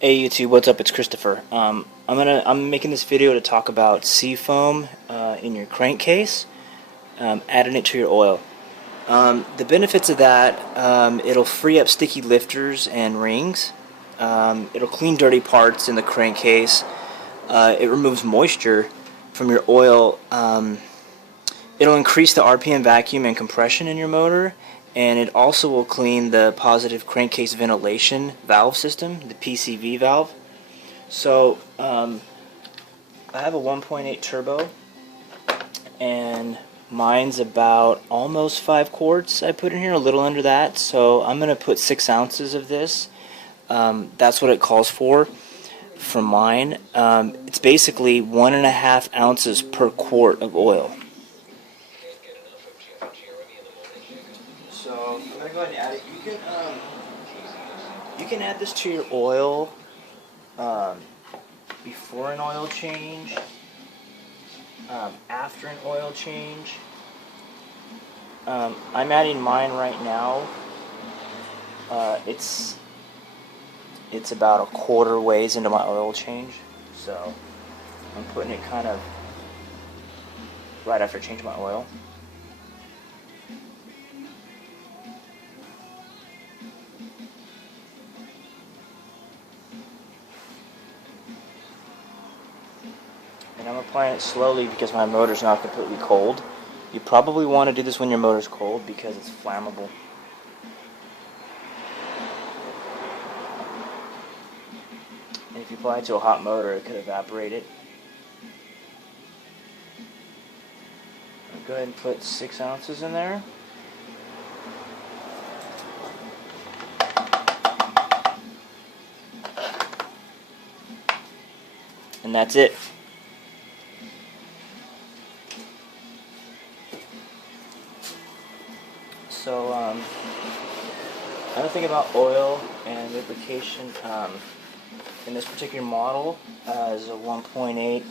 Hey YouTube, what's up? It's Christopher. I'm making this video to talk about seafoam in your crankcase, adding it to your oil. The benefits of that, it'll free up sticky lifters and rings. It'll clean dirty parts in the crankcase. It removes moisture from your oil. It'll increase the RPM vacuum and compression in your motor, and it also will clean the positive crankcase ventilation valve system, the PCV valve. So I have a 1.8 turbo, and mine's about almost 5 quarts. I put in here a little under that, so I'm going to put 6 ounces of this. That's what it calls for mine. It's basically 1.5 ounces per quart of oil. So I'm gonna go ahead and add it. You can add this to your oil before an oil change, after an oil change. I'm adding mine right now. It's about a quarter ways into my oil change, so I'm putting it kind of right after I change my oil. And I'm applying it slowly because my motor's not completely cold. You probably want to do this when your motor's cold because it's flammable. And if you apply it to a hot motor, it could evaporate it. I'll go ahead and put 6 ounces in there. And that's it. So, another thing about oil and lubrication, in this particular model is a 1.8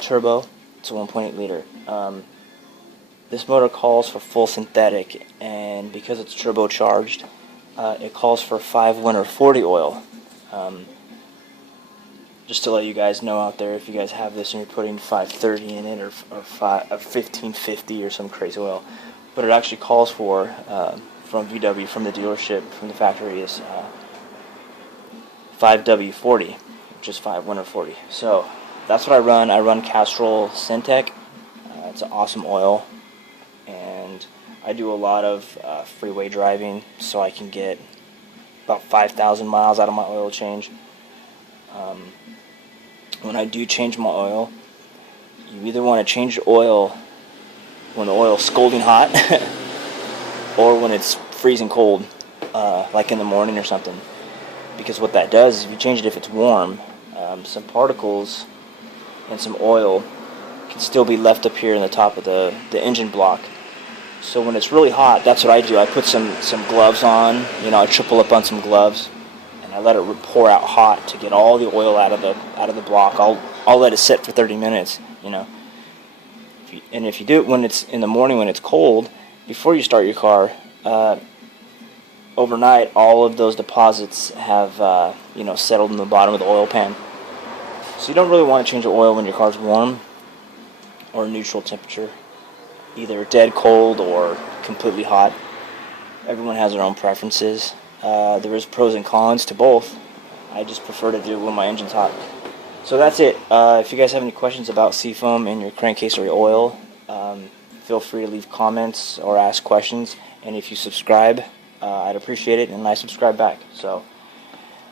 turbo. It's a 1.8 liter. This motor calls for full synthetic, and because it's turbocharged, it calls for 5-winter-40 oil. Just to let you guys know out there, if you guys have this and you're putting 530 in it or 1550 or some crazy oil, what it actually calls for from VW, from the dealership, from the factory, is 5W40, which is 5-winter-40. So that's what I run. I run Castrol Syntec. It's an awesome oil, and I do a lot of freeway driving, so I can get about 5,000 miles out of my oil change. When I do change my oil, you either want to change the oil when the oil's scalding hot or when it's freezing cold, like in the morning or something. Because what that does is, if you change it if it's warm, some particles and some oil can still be left up here in the top of the engine block. So when it's really hot, that's what I do. I put some gloves on. I triple up on some gloves, and I let it pour out hot to get all the oil out of the block. I'll let it sit for 30 minutes. And if you do it when it's in the morning, when it's cold, before you start your car, overnight, all of those deposits have settled in the bottom of the oil pan. So you don't really want to change the oil when your car's warm or neutral temperature, either dead cold or completely hot. Everyone has their own preferences. There is pros and cons to both. I just prefer to do it when my engine's hot. So that's it. If you guys have any questions about seafoam in your crankcase or your oil, feel free to leave comments or ask questions. And if you subscribe, I'd appreciate it, and I subscribe back. So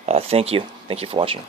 thank you. Thank you for watching.